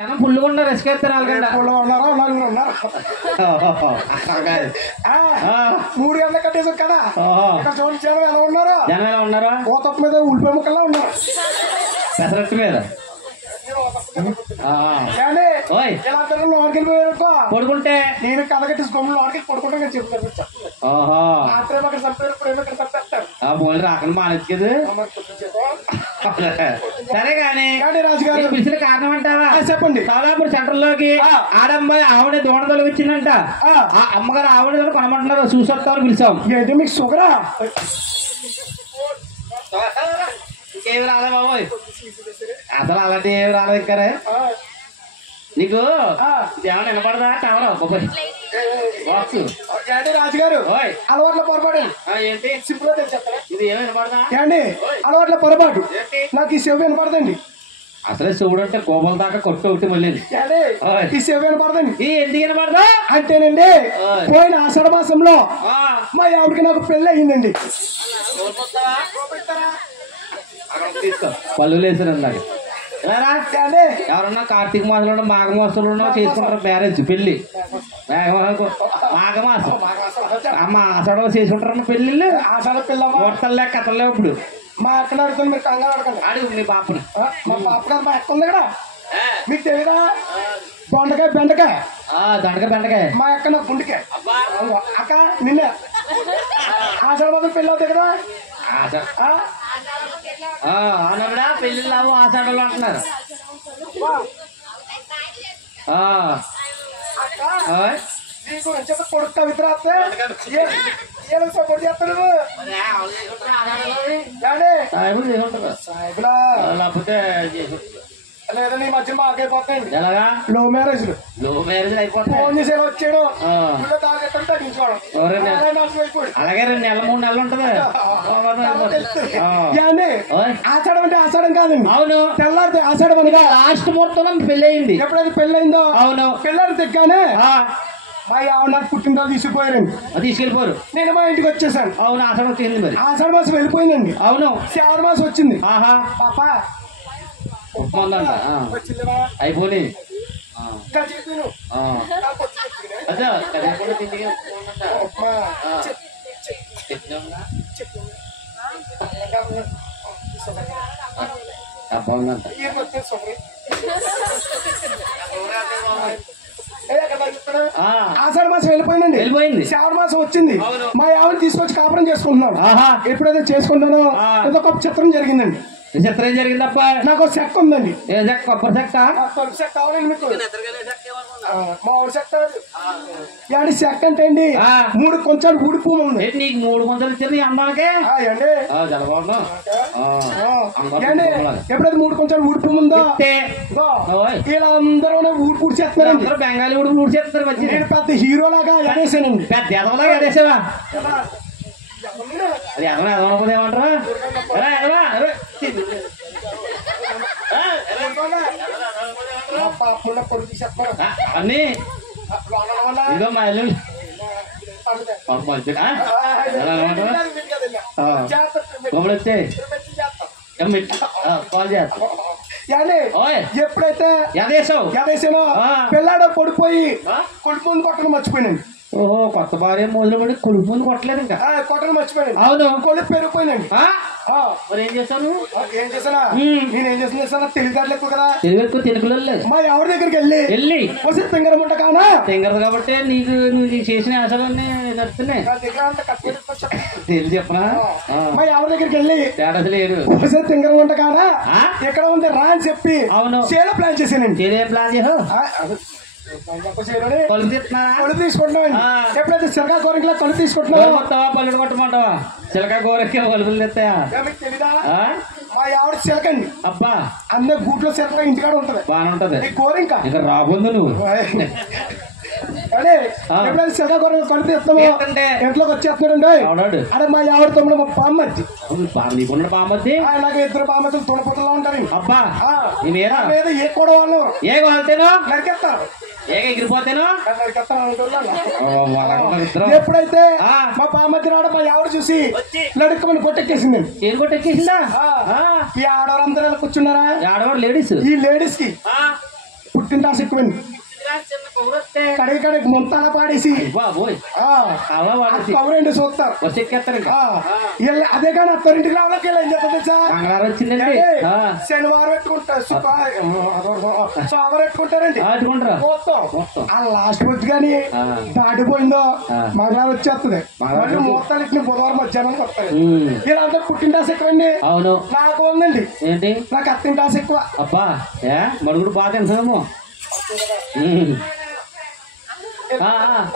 జనం ఫుల్గా ఉన్నారు, ఎసుకెత్తారు వాళ్ళకంటే. ఉన్నారా? నలుగురు ఉన్నారు. 3 గంటల కట్టేసారు కదా. ఇక్కడ చూడండి జనం ఎలా ఉన్నారు. జనం ఎలా ఉన్నారు? ఓతప్ప మీద ఉల్లిపాయ ముక్కల్లా ఉన్నారు. పెసరట్టు మీద పడుకుంటే నేను కథ కట్టేసి గొమ్మలు ఆడికి పడుకుంటా చెప్తాను. బోల్ రాకుండా మానేది కదా. సరే కానీ రాజుగారు పిలిచిన కారణం అంటావా? చెప్పండి. సోలాపూర్ సెంటర్ లోకి ఆడమ్మాయి ఆవిడ దూడ తొలగించిందంట. ఆ అమ్మగారు ఆవిడ కొనమంటున్నారు, చూసొస్తామని పిలిచాం. ఏంటి మీకు షుగరా? ఇంకేమి రాలే బాబోయ్, అసలు అలాంటి ఏమి రాలేదు ఇంకా. నీకు ఏమన్నా వినపడదా? టవర్ బాబోయ్ బాక్స్. రాజుగారు అలవాట్ల పొరపాటు ఏంటి? సింపుల్ గా చెప్తారా? ఇది ఏమి వినపడదా? ఏండి అలవాట్ల పొరపాటు నాకు ఈ సేవ వినపడదండి. అసలే శివుడు అంటే కోపం దాకా కొట్టు ఒకటి మళ్ళీ ఈ సేవ వినపడదండి. ఎందుకు వినపడదా? అంటేనండి పోయిన ఆషాఢ మాసంలో మా ఆవిడకి నాకు పెళ్లి అయ్యిందండి. తీసుకో పళ్ళు లేసారు అందాక. ఎవరన్నా కార్తీక మాసంలో మాఘ మాసంలో చేసుకుంటారు మ్యారేజ్ పెళ్లి. మాఘ మాసం అమ్మ ఆషాఢంలో చేసుకుంటారన్న పెళ్లిళ్ళు. ఆషాఢ పిల్ల కొట్టలే కథలే. ఇప్పుడు మా అక్కడ అడుగుతాను, మీరు కంగారు అడగండి. అడుగు మీ పాపని. మా పాప కదా, మా అక్క ఉంది కదా, మీకు తెలియదా? దొండకాయ బెండకాయ దొండకాయ బెండకాయ మా అక్క నా గుండెకాయ. అక్క నిన్నే ఆషాఢ మాసం పెళ్ళి అవుతాయి కదా. అన్నప్పుడా పెళ్లిళ్ళు అవు ఆషాఢంలో అంటున్నారు. కొడుకు కవిత్ర సపోర్ట్ చేస్తాడు. లేకపోతే లేదండి ఈ మధ్య మాకైపోతాయండి. ఎలాగా? లో మ్యారేజ్ అయిపోతాయి. ఫోన్ చేసి వచ్చాడు తగ్గించుకోవడం. అలాగే 2 నెలలు 3 నెలలు ఉంటది. ఆషాఢం అంటే ఆషాఢం కాదండి. అవును, తెల్లారితే ఆషాఢం అనగా లాస్ట్ ముహూర్తం పెళ్లి అయింది. ఎప్పుడైతే పెళ్ళయిందో అవును పెళ్ళారి తెగ్గానే మా ఆవిడ నాకు పుట్టినరోజు తీసుకుపోయారండి. తీసుకెళ్ళిపోరు. నేను మా ఇంటికి వచ్చేసాను. అవును, ఆషాఢం వచ్చింది. మరి ఆషాఢ మాసం వెళ్ళిపోయిందండి. అవును, శ్రావణ మాసం వచ్చింది. పాప అయిపోయి ఆషాఢ మాసం వెళ్ళిపోయింది. శ్రావణ మాసం వచ్చింది. మా ఆవిడ తీసుకొచ్చి కాపురం చేసుకుంటున్నాను. ఎప్పుడైతే చేసుకుంటానో ఒక చిత్రం జరిగిందండి. చిత్రం ఏం జరిగిందప్ప? నాకు చెక్క ఉందండి. ఏ చెక్క? కొబ్బరి చెక్క? తలుపు చెక్క కావాలండి మీకు? మామిడి చెక్క. ఇలాంటి చెక్క అంటే అండి 3 కొంచెం ఊడిపో ఉంది. నీకు 3 కొంచెలు ఇచ్చింది అందానికే అండి. జలబాబు ఎప్పుడైతే 3 కొంచెం ఊడిపో ఉందో వీళ్ళందరూ ఊడి పూడి చేస్తున్నారు. బెంగాలీ ఊడి పూడి చేస్తారు. నేను పెద్ద హీరో లాగా ఎడేసానండి. పెద్ద ఎదవలాగా ఎడేసావా? అది ఎదవనకపోతే ఏమంటారా? అన్నీ ఇదో మా ఇల్లు వచ్చే కాల్ చేస్తా. ఎప్పుడైతే ఎదేసానో పిల్లాడో పడిపోయి కొడుకు ముందు కొట్టడం మర్చిపోయినండి. ఓహో, కొత్త భార్య మొదలు పడి కొడుకు ముందు కొట్టలేదు. ఇంకా కొట్టడం మర్చిపోయాను. అవును, కొడుకు పెరిగిపోయినండి. మరి ఏం చేశాను? ఏం చేసానా? నేనేం చేస్తున్నా తెలివిదారులు ఎక్కువ కదా. తెలివి ఎక్కువ తినుకులు. మా ఎవరి దగ్గరికి వెళ్ళి వస్తే తింగరముంట కానా తింగరదు కాబట్టి నువ్వు చేసిన ఆశలన్నీ నడుస్తున్నాయి. తెలిసి చెప్పనా? మా ఎవరి దగ్గరికి వెళ్ళి తేడా లేదు. వస్తే తింగరముంట కానా ఎక్కడ ఉంది రా అని చెప్పి చేలో ప్లాన్ చేశానండి. చేలే ప్లాన్ చేసావు? కొలు తీసుకుంటున్నాం. ఎప్పుడైతే చిలకా గోరెంకిలా కొలు తీసుకుంటున్నావా? పళ్ళు కొట్టమంటావా? చిలకా గోరెక్కి కొలుపులు తెస్తాయా? తెలీదా? మా ఆవిడ చిలకండి. అబ్బా, అందరు గూట్లో చిలక ఇంటికాడ ఉంటది. బాగానే ఉంటది. గోరెంక ఇక్కడ రాబోదు నువ్వు. అదే ఎప్పుడైతే చిలకా గోరెంక కొలు తీస్తామో ఇంట్లోకి వచ్చేస్తున్నాడు. అదే మా ఆవిడ తమ్ముడు మా బామ్మర్ది. నీకున్న బామ్మర్ది? అలాగే 2 బామ్మర్తులు తుణపొత్తలో ఉంటారండి. అబ్బా, మీద ఏ కూడా వాళ్ళు ఏ వాళ్తేనో నరికేస్తారు. ఎగిరిపోతేనో ఎప్పుడైతే మా బామ్మర్ది రావడం మా ఆవిడ చూసి నడుక్కమని కొట్టెక్కేసింది. ఏం కొట్టెక్కేసిందా? ఈ ఆడవాళ్ళందరూ కూర్చున్నారా? ఆడవాడు లేడీస్. ఈ లేడీస్ కి పుట్టింటాసు ఎక్కువండి కడిగి కడిగి ముంతాల పాడేసి బాబోయ్ ఆ, అలా వాడేసి కవరండి చూస్తారు బస్సు ఎక్కేస్తారు ఇంకా అదే కానీ అత్తారింటికి రావడానికి ఏం చెప్తుంది సార్ కంగారు వచ్చిందండి శనివారం పెట్టుకుంటారు సోమవారం పెట్టుకుంటారండి ఆడుకుంటారా మొత్తం ఆ లాస్ట్ వచ్చి కానీ దాటిపోయిందో మగళారు వచ్చేస్తుంది మళ్ళీ మొత్తాలు ఇట్లా బుధవారం మధ్యాహ్నం వస్తారు వీళ్ళందరూ పుట్టింటాసు ఎక్కువండి అవును నాకు ఉందండి ఏంటి నాకు అత్తింటాసు ఎక్కువ అబ్బా ఏ మడుగుడు బాగా తింటాము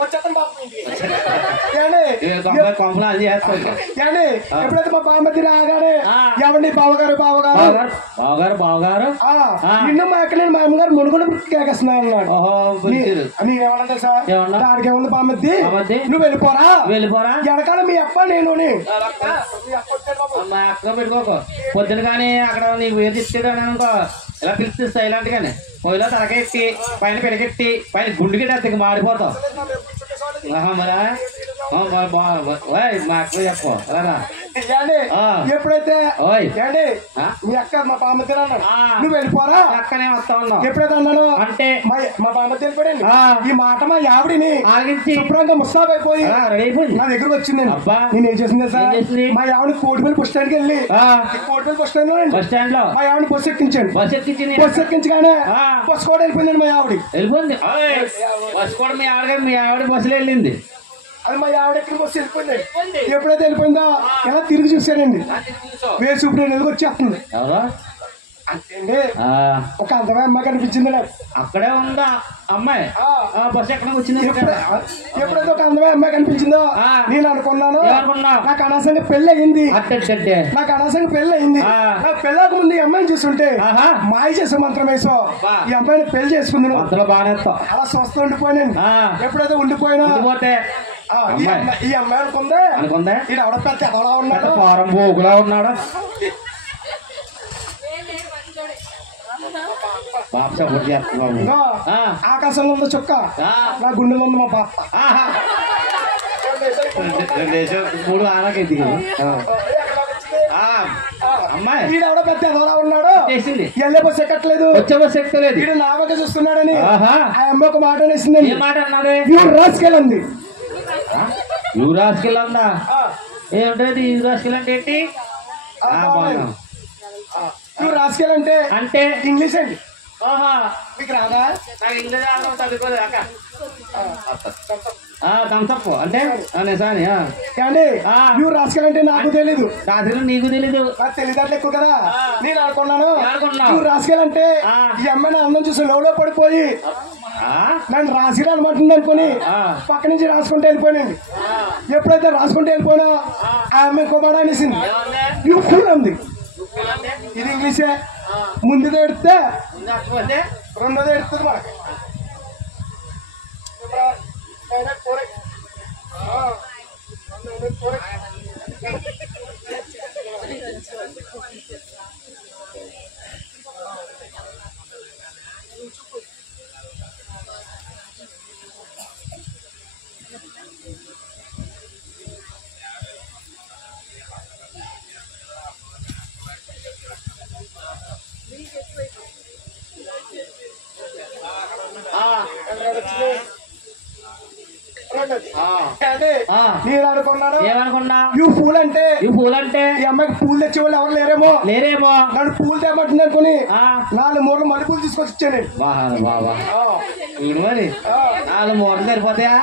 వచ్చేస్తాను బాబు ఏండి కొంపలు అది చేస్తాం ఏండి ఎప్పుడైతే మా బామ్మతి రాగానే ఏమండి బావగారు బావగారు బావగారు బావగారు నిన్ను మా అక్కడ మా అమ్మగారు మునుగుడు కేకేస్తున్నాను అన్నాడు ఓహో నేనేమన్నా సార్ దానికి ఏముంది బామ్మతి నువ్వు వెళ్ళిపోరా వెళ్ళిపోరా వెనకాల మీ అప్ప నేను మా అక్క పెట్టుకోకు పొద్దున కానీ అక్కడ నీకు ఏది ఇచ్చేదాని అనుకో ఇలా పిలిస్తే సైలెంట్ గానే పొయ్యిలో తలకెట్టి పైన పెరిగెట్టి పైన గుండుకి మాడిపోతావు మరా మా అక్క చెప్పు అలాగా ఎప్పుడైతే మీ అక్క మా బామ్మతి అన్నాడు నువ్వు వెళ్ళిపోరా అక్కనే వస్తా ఉన్నావు ఎప్పుడైతే అన్నాను అంటే మా బామ్మతి వెళ్ళిపోయాడు ఈ మాట మా ఆవిడిని ఆగించి శుభ్రంగా ముస్తాబ్ అయిపోయి రెడీ అయిపోయింది నా దగ్గరకు వచ్చిందండి అబ్బా నేను ఏం చేసింది సార్ మా ఆవిడ కోటిపల్లి బస్ స్టాండ్కి వెళ్ళి Kotipalli bus stand bus stand లో మా ఆవిడ బస్సు ఎక్కించండి బస్సు ఎక్కించగానే బస్సు కూడా వెళ్ళిపోయిందండి మా ఆవిడ వెళ్ళిపోయింది బస్సు కూడా మీ ఆవిడ బస్సులో వెళ్ళింది అది మా ఆవిడ ఎక్కడ బస్సు వెళ్ళిపోయింది ఎప్పుడైతే వెళ్ళిపోయిందో ఎలా తిరిగి చూశానండి వేసి ఇప్పుడు నేను వచ్చేస్తుంది అంటే ఒక అందమైన అమ్మాయి కనిపించింది నాకు అక్కడే ఉందా అమ్మాయి బస్సు ఎక్కడ వచ్చింది ఎప్పుడైతే ఒక అందమైన అమ్మాయి కనిపించిందో నేను అనుకున్నాను నాకు అనవసరంగా పెళ్లి అయింది నాకు అనవసరంగా పెళ్లి అయింది నాకు పెళ్ళక ముందు ఈ అమ్మాయిని చూస్తుంటే మాయ చేసే మంత్రం వేసో ఈ అమ్మాయిని పెళ్లి చేసుకుంది బాగా అలా స్వస్థ ఉండిపోయాను ఎప్పుడైతే ఉండిపోయినా ఈ అమ్మాయి అనుకుందే ఇది ఎవడ పెద్ద ఎవడా ఉన్నాడు ఫారం పోగులా ఉన్నాడు ఆకాశంలో ఉందో చుక్క నా గుండెలో ఉంది మా పాప మూడు ఆనకైంది అమ్మాయి ఈడెవడ పెద్ద ఎవరా ఉన్నాడు చేసింది ఎల్లే బస్సు ఎక్కట్లేదు వచ్చే బస్సు ఎక్కలేదు ఈడు నామక చూస్తున్నాడని ఆ అమ్మ ఒక మాట అనేసింది మాట అన్నది రాసుకెళ్ళండి యువరాజుకెళ్ళందా ఏమిటది యువరాజుకెళ్ళ అంటే ఏంటి రాసుకెళ్ళంటే అంటే ఇంగ్లీష్ అండి మీకు రాదా నాకు ఇంగ్లీష్ చదువుకోలేదు అక్క థమ్సప్ అంటే నిజాని నువ్వు రాసుకెళ్ళంటే నాకు తెలీదు రాత్రి నీకు తెలీదు నాకు తెలియదు ఎక్కువ కదా నేను అనుకున్నాను నువ్వు రాసుకెళ్ళంటే ఈ అమ్మాయి నా అందం చూసి లోలో పడిపోయి నన్ను రాసి అనమాటుంది అనుకుని పక్క నుంచి రాసుకుంటూ వెళ్ళిపోయానండి ఎప్పుడైతే రాసుకుంటూ వెళ్ళిపోయినా ఆ అమ్మాయి కుమార్ అనేసింది నువ్వు ఫుల్ ఉంది ఇది ఇంగ్లీషే ముందుది ఎడితే రెండోది ఎడుతుంది మనకి నేను అనుకున్నాను ఏమనుకున్నా యూ పూల్ అంటే ఈ అమ్మాయికి పూలు తెచ్చే వాళ్ళు ఎవరు లేరేమో నన్ను పూలు తేమంటుంది అనుకుని 4 మూరలు మల్లెపూలు తీసుకొచ్చి ఇచ్చాను బాబా మరి 4 మూరలు సరిపోతాయా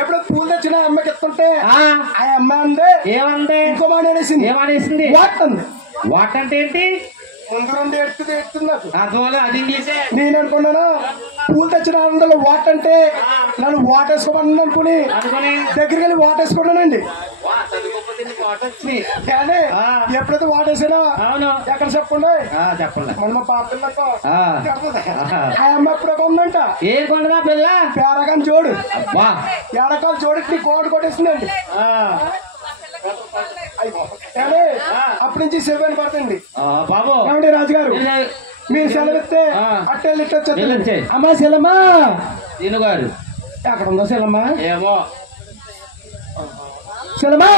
ఎప్పుడు పూలు తెచ్చిన అమ్మాయికి ఎత్తుంటే ఆ అమ్మాయి అంటే ఏమంటే ఇంకో మాట ఏమనేసింది వాట్ అంటే ఏంటి ముందు నుండి ఎడుతుంది నాకు అర్థం అది ఇంగ్లీషే నేను అనుకున్నాను పూలు తెచ్చిన ఆనందంలో వాట్ అంటే నన్ను వాట్ వేసుకోమని అనుకుని దగ్గరికి వెళ్ళి వాట్ వేసుకున్నానండి కానీ ఎప్పుడైతే వాట్ వేసానో ఎక్కడ చెప్పండి మన మా పాప పిల్లతో ఆ అమ్మ ఎప్పుడు ఉందంట ఏ కొండదా పిల్ల పేరగాని జోడు ఏడకాల జోడికి కోడి కొట్టేసిందండి అప్పటి నుంచి 7 పడుతుంది బాబు ఏమండి రాజుగారు మీరు సెలవిస్తే అట్టెళ్ళు ఇట్టొచ్చు అమ్మా సెలమ్మా దీని గారు అక్కడ ఉందో సెలమ్మా ఏమో సెలమా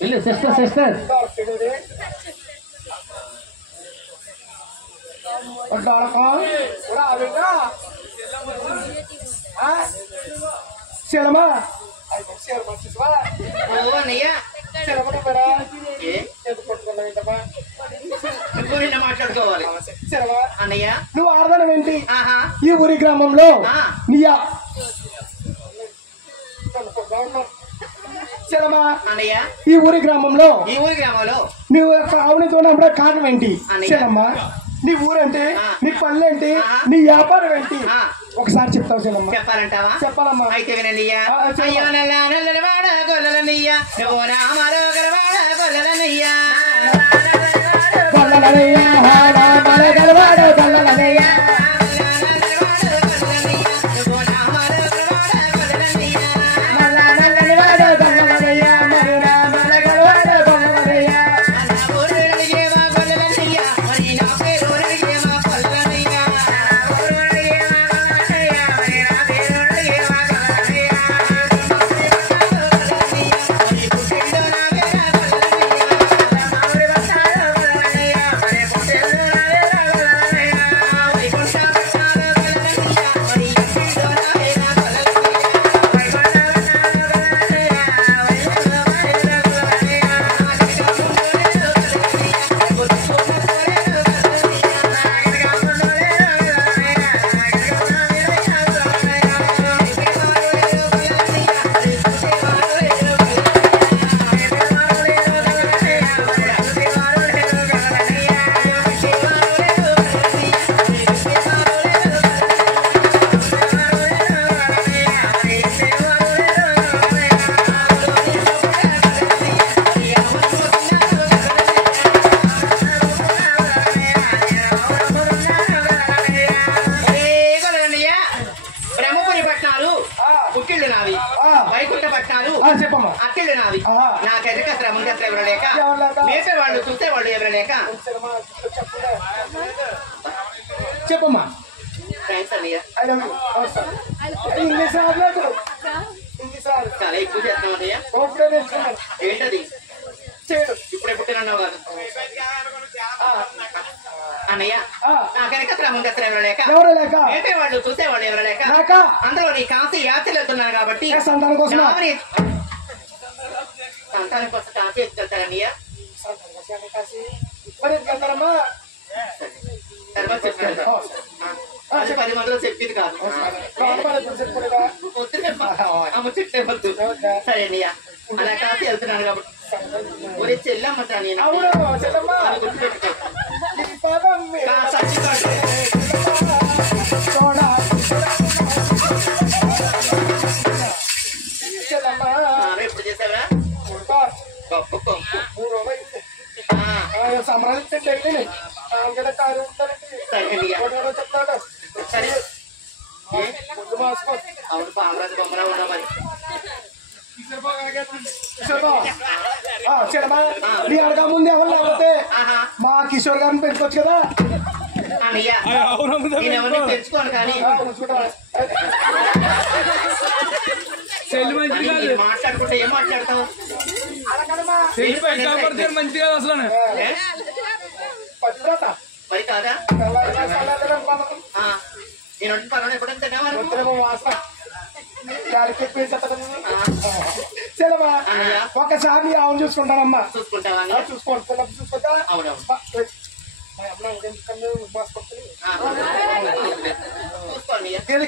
వెళ్ళు సిస్టర్ సిస్టర్ శరమా మాట్లాడుకోవాలి అన్నయ్య నువ్వు ఆడదానం ఏంటి ఈ ఊరి గ్రామంలో నీయా శరమా అన్నయ్య ఈ ఊరి గ్రామంలో నువ్వు యొక్క ఆవుని తోడప్పుడు కారణం ఏంటి శరమ్మా నీ ఊరేంటి నీ పల్లె ఏంటి నీ వ్యాపారం ఏంటి ఒకసారి చెప్తావు శరమ్మ చెప్పాలంటావా చెప్పాలమ్మా అయితే వినండియ్యా అయ్యో నల్లవాడ గొల్లలనయ్యా నువ్వు నా మరో గలవాడ గొల్లలనయ్యా అక్కలు నావి నాకెందుకు శ్రమం చేస్తే ఎవరు లేక మేపేవాళ్ళు చూసేవాళ్ళు ఎవరు లేక చెప్పమ్మా చాలా ఎక్కువ చేస్తాం అన్నయ్య ఏంటది ఇప్పుడే పుట్టినన్నావు కాదు అన్నయ్య నాకెనక శ్రమం చేస్తారు ఎవరు లేక మేపేవాళ్ళు చూసేవాళ్ళు ఎవరు లేక అందులో నీ కాసి యాత్రలు వెళ్తున్నాను కాబట్టి సంతానం కోసం కాసి ఎత్తుకెళ్తారన్నయ్య తర్వాత చెప్తాను 10 మందిలో చెప్పింది కాదు అమ్మ చెట్టే వద్దు సరే అన్నయ్య అలా కాసి వెళ్తున్నాను కాబట్టి ఒరే చెల్లమ్మంటా నేను గుర్తుపెట్టుకో ఎప్పుడు చేసావరా సరే అవును పామరాజు బొమ్మలా ఉన్నా మరి నీ అడగా ముందు ఎవరు లేకపోతే మా కిషోర్ గారిని పెట్టుకోవచ్చు కదా అన్నయ్య నేను ఎవరిని పెంచుకోను కానీ మాట్లాడుకుంటే ఏం మాట్లాడతావు మంచిగా అసలు మరి కాదా నేను పనులు ఎప్పుడైనా తినేవారు ఒకసారి ఆవును చూసుకుంటానమ్మా చూసుకుంటావా చూసుకుంటా అవునవును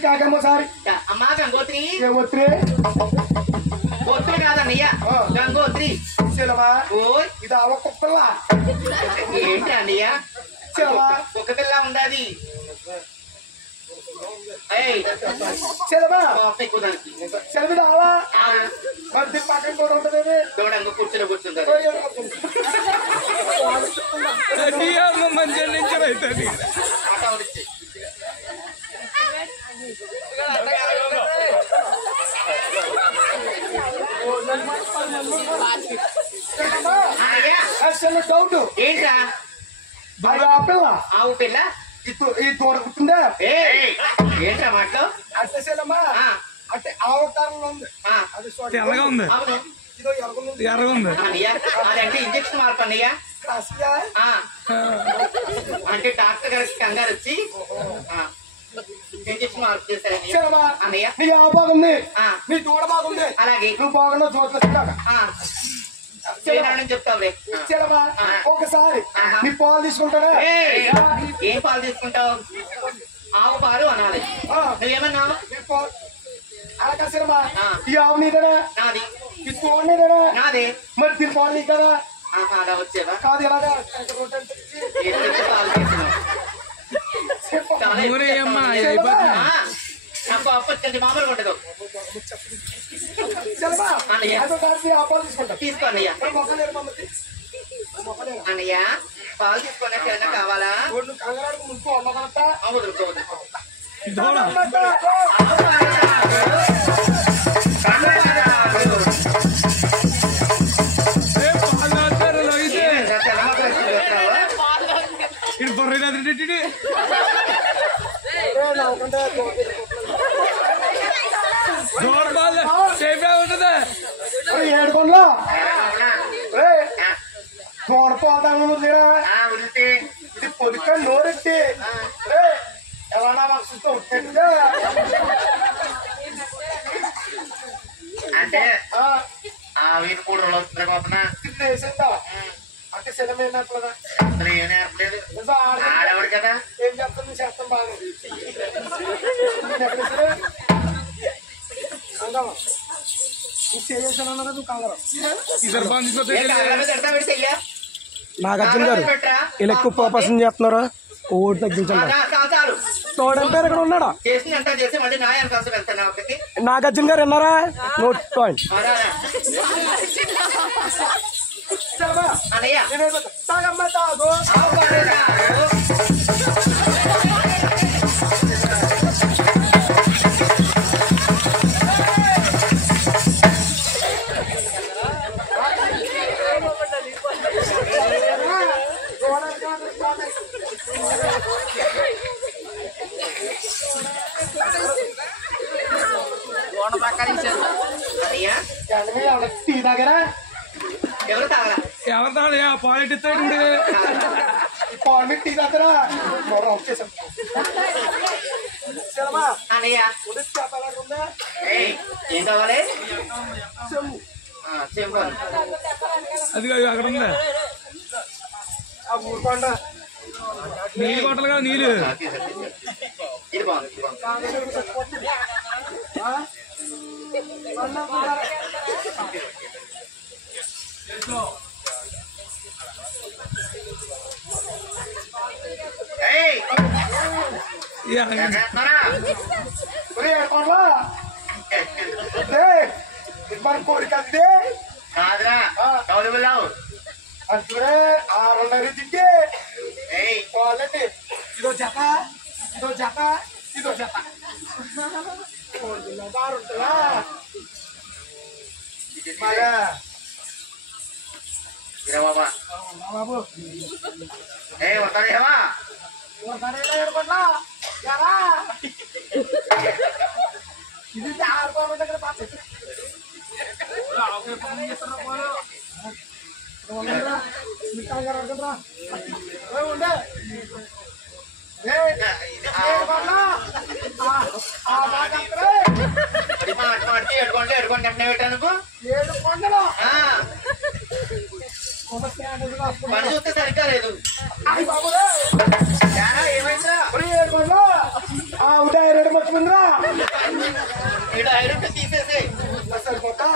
కాకమ్మా సారి అమ్మా గంగోత్రి ఏమొత్రి గోత్రి కాదన్నయ్య గంగోత్రి ఇది అవ కుక్కల ఏంటి అన్నయ్య ఒక పిల్ల ఉండాది పక్కన కూడా ఉంటది చూడంగా కూర్చుని కూర్చుంటారు మంచిగా నుంచి అవుతుంది డౌట్ ఏంట్రా పిల్ల ఆవు పిల్ల ఈ తోడుకుంటుందా ఏంట్రా మాటలు అంటే చెల్లమ్మా అంటే ఆవకారంలో ఉంది తెల్లగా ఉంది ఇదో ఎలాగుంది ఎర్రగుంది. అన్నయ్య అదంటే ఇంజక్షన్ మార్పు అన్నయ్య. రాసిగా ఆ, అంటే డాక్టర్ గారికి కంగారు వచ్చి ఇంజక్షన్ మార్పు చేశారని శరమా అన్నయ్య. నీ ఆ బాగుంది ఆ, నీ దూడ బాగుంది అలాగే నువ్వు బాగున్నావు చూడలేదు చెప్తావులే. శరమా ఒకసారి ఆహా. నీ పాలు తీసుకుంటానే ఏయ్, ఏం పాలు తీసుకుంటావు? ఆవు పాలు అనాలి. ఆ, నువ్వేమన్నావు? నీ పాలు అలాగా శరమా ఆ. ఈ ఆవు నీదనా నాది. ఈ తోడు నీదనా నాదే. మరి దీని పాలు నీకు కదా ఆహా, అలా వచ్చేవా? కాదు ఎలాగా ఏం చెప్పి పాలు చేసినావు? చాలా ఎక్కువ ఊరే అమ్మా, చెప్తావు. అయిపోతుంది. ఆ, నాకు అప్పు వచ్చింది మామూలుగా ఉండదు. శరమా అన్నయ్య. అదొకసారి ఆ పాలు తీసుకుంటా తీసుకో అన్నయ్య. మరి మొక్కలేరు మమ్మల్ని మొక్కలేరు అన్నయ్య పాలు తీసుకున్నాక ఏమన్నా కావాలా? నువ్వు కంగారు ముందు అమ్మగలతా వదులుకో వదులుకో. దూడ. ఏ పాలు తాగుతారు లోగితే. ఇటు బొర్ర కదిలిటి. దూడ పాలు సేఫ్ ఉంటుందా? ఏడుకోండిలో తోడ పాలు ఉడితే ఇది పొద్దుక నోరెత్తి ఎవరన్నా వస్తుందో ఉట్టేట్టుగా అంటే ఆ వీధి కూడా వస్తుంది పోతున్నా. ఇట్లా వేసేద్దా అంటే సిద్ధమైనట్లుగా అసలు ఏం నేర్పలేదు. ఆడవాడు కదా. ఏం చేస్తాం నువ్వు చేస్తాం బాగా కంగారం నువ్వు చేసాను నువ్వు కంగారం ఇద్దరు బంద్ తీసుకొస్తే ఏ కాళ్ళ మీద పెడతా పెడితే అయ్యా? నాగార్జున గారు పెట్టరా? వీళ్ళు ఎక్కువ పోపసం చేస్తున్నారు ఓటు తగ్గించండి చాలు చాలు. తోడంటారు ఇక్కడ ఉన్నాడా చేసింది అంతా చేసి మళ్ళీ నా వెనకాల వెళ్తాను ఒకటి. నాగార్జున గారు విన్నారా నోట్ పాయింట్ అన్నయ్య తాగమ్మ తాగు ఆవు పాలు తాగు. అన్నయ్య టీ తాగరా ఎవరు తాగలా? ఎవరు తాడు పాలిట్ ఇస్తాడు. ఈ పాలు టీ తాగరా వచ్చేసాం అన్నయ్య ఏయ్, ఏం కావాలి? చెప్పు. అది అక్కడ ఉందా ఆ ఊరుకోండ నీళ్ళు కొట్టాలి కదా నీళ్ళు. ఇది బాగుంది ఇది బాగుంది. ఏయ్, ఏం చేస్తున్నారా? మన కోరిక అంతే కాదురా కౌలు వెళ్ళావు. అంటే 6:30 తింటే ఏయ్, వాళ్ళండి ఇదో జత ఇదో జత ఇదో జత ఉంటుందా మగా ఇరా బాబా. బాబు ఏయ్, వస్తానేమా? ఇది 6 దగ్గర పాత ఎడుకోండి పెట్టాను. 7 కొండలు పని చూస్తే సరిగ్గా లేదు. ఏమైందిరా? 7 కొండలు ఉంటాయి 2 మర్చిపోయిందిరా ఇక్కడ 5 రూపాయలు తీసేసి సరిపోతా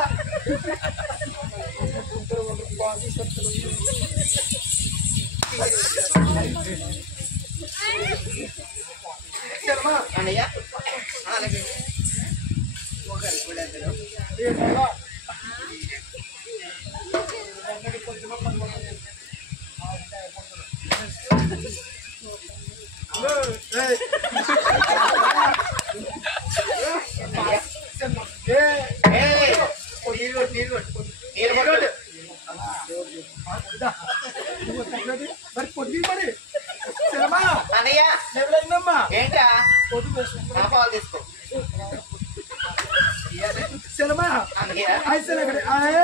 అన్నయ్య. అలాగే మరి పొద్దు మరి సినిమా అన్నయ్య లేవులైందమ్మా ఏంటా? పొద్దు నా పాలు తీసుకో. సినిమా అన్నయ్య అయితే ఇక్కడ ఆయ్.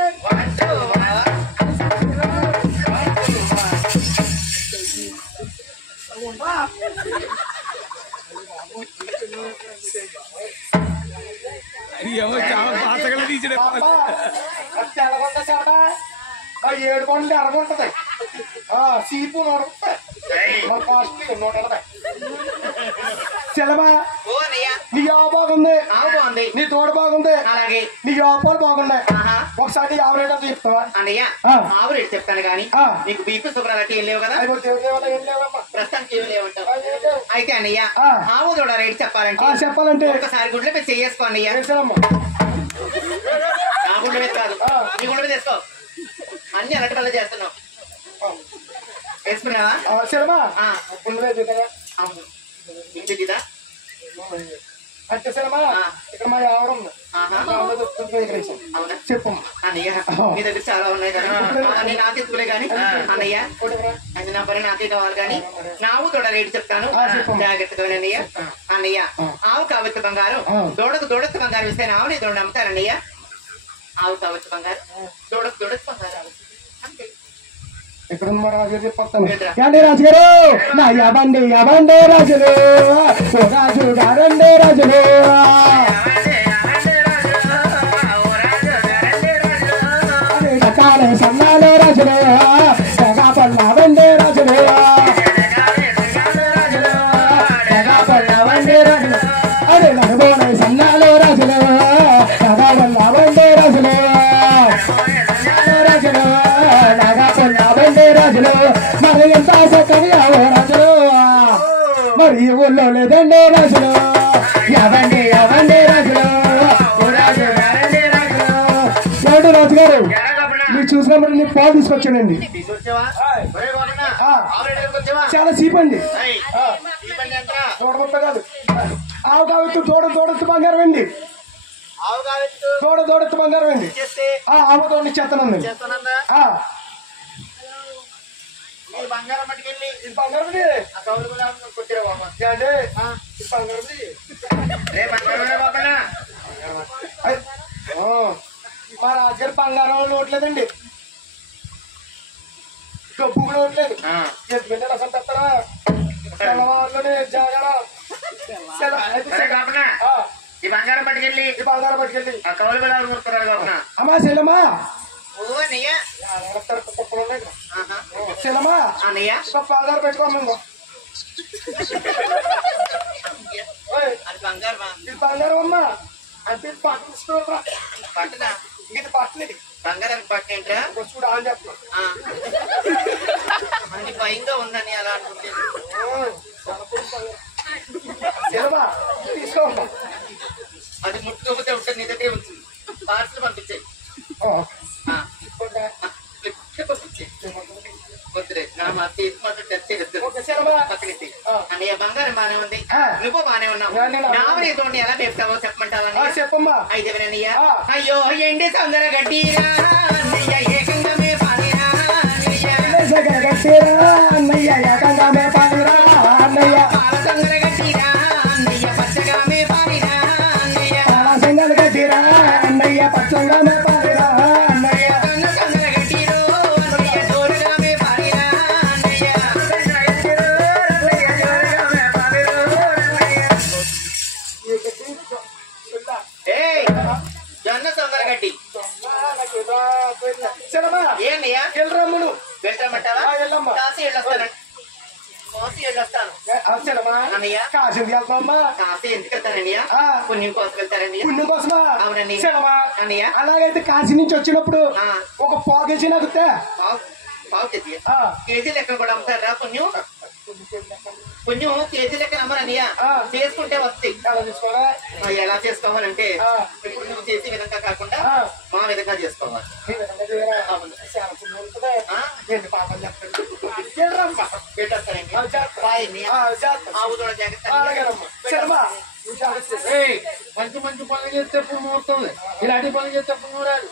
అది ఏమో చాలా పాతగా తీసాడు అబ్బా, అది తెల్లగొండ చెమట ఆ 7 కొండలు ఎర్రగుంటది సీపు 100 మన కాస్ట్లీ 180 చెల్లమా నీ ఆవు బాగుంది బాగుంది నీ తోడు బాగుంది అలాగే నీ ఆవుపాలు బాగున్నాయి ఒకసారి ఆవు రేట్ అంతా చెప్తావా అన్నయ్య ఆవు రేటు చెప్తాను కానీ నీకు బీపీ షుగర్ అలాంటి ఏం లేవు కదా ప్రస్తుతానికి ఏం లేవంటావు అయితే అన్నయ్య ఆవు దూడ రేటు చెప్పాలంటే ఒకసారి గుడ్ల మీద చేసుకో అన్నయ్య నా గుడ్ల మీద కాదు నీ గుడ్ల మీద వేసుకో అన్ని అలాంటి వల్ల చేస్తున్నావు వేసుకున్నావా ఇంటిదా అంటే సినిమా ఇక్కడ మా ఆవిడ ఉంది చెప్పు అన్నయ్య నీ దగ్గర చాలా ఉన్నాయి కదా నేను నాకే తూలే కానీ అన్నయ్య అది నా పని నాకే కావాలి కానీ నావు తోడ రేటు చెప్తాను జాగ్రత్తగా అన్నయ్య అన్నయ్య ఆవు కావచ్చు బంగారం దూడకు బంగారం ఇస్తే ఆవుని దూడ అమ్ముతారన్నయ్య ఆవు కావచ్చు బంగారం దూడకు బంగారం అంతే ఇక్కడ రాజు చెప్పొస్తాను రాజుగారు నా యాబండి రాజులు రాజు గారండి రాజులు రకాల సన్నాలు రాజులు పళ్ళవండి రాజులు అదే నడుగోనే సన్నాలు రాజులు పళ్ళవండి రాజులు రాజులు మరి ఎంత ఆసక్తి రాజులు మరి ఊళ్ళో లేదండి రాజులు యావండి రాజులు రాజు గారు మీరు చూసినప్పుడు నేను పాలు తీసుకొచ్చానండి చాలా చీప్ అండి చూడగొట్ట కాదు ఆవు కావచ్చు దూడొచ్చు బంగారం అండి దూడొచ్చు బంగారం అండి ఆవు తోడు చేస్తానండి బంగారం పట్టుకెళ్ళి ఇది బంగారం మా రాజుగారు బంగారం నోట్లేదండి డబ్బు కూడా నోట్లేదు ఎద్దుకుంటే రసం తెస్తారా సెలవులోనే జాగా ఈ బంగారం పట్టుకెళ్ళి ఆ కౌలు కూడా ఊరుకున్నారు అమ్మా సెలమా ఉన్నాయి సెలమా అన్నయ్య బంగారు పెట్టుకోమండి అది బంగారం ఇది బంగారం అమ్మా అంటే పట్టుకోరా పట్టనా ఇది పట్టలేదు బంగారానికి పట్టేంట్రా చూడు అని చెప్తున్నా మంచి భయంగా ఉందని అలా అనుకుంటే సెలమా తీసుకో అది ముట్టుకోకపోతే ఉంటుంది నీ దగ్గరే ఉంటుంది పార్సల్ పంపించాయి అన్నయ్య బంగారం బానే ఉంది నువ్వు బానే ఉన్నావు నావని తోటి ఎలా చెప్తావో చెప్పమంటావా చెప్పమ్మా అయితే వినయ్య అయ్యో ఎండి సందర గడ్డీరా అన్నయ్య ఏకంగా మే పానిరా అన్నయ్య ఏకంగా మే పానిరా అన్నయ్య పాల సందర గడ్డీరా అన్నయ్య పచ్చగా మే పానిరా అన్నయ్య పాల సందర గడ్డీరా అన్నయ్య పచ్చగా మే పానిరా అన్నయ్య సందర గడ్డీరో అన్నయ్య జోరుగా మే పానిరా అన్నయ్య ఏయ్ జొన్న సందర గడ్డి ఏంటయ్యా వెళ్ళరమ్మును వెళ్ళమంటావా వెళ్ళమ్మా కాశీ వెళ్ళొస్తానండి కాశీ వెళ్ళొస్తాను అన్నయ్య కాశీ వెళ్తామమ్మా కాశీ ఎందుకు వెళ్తానన్నయ్య పుణ్యం కోసం వెళ్తారండి పుణ్యం కోసమా అవునండి అన్నయ్య అలాగైతే కాశీ నుంచి వచ్చినప్పుడు ఒక పావు కేజీ నాకు పావు కేజీ కేజీ లెక్కన కూడా అమ్ముతారా పుణ్యం పుణ్యం కేజీ లెక్కన అమ్మరు అన్నయ్య చేసుకుంటే వస్తాయి ఎలా చేసుకోవాలంటే ఇప్పుడు నువ్వు చేసే విధంగా కాకుండా మా విధంగా చేసుకోవాలి ఆవు కూడా జాగ్రత్త మంచి మంచి పనులు చేస్తే ముహూర్తం ఇలాంటి పనులు చేస్తే ముహూర్తాలు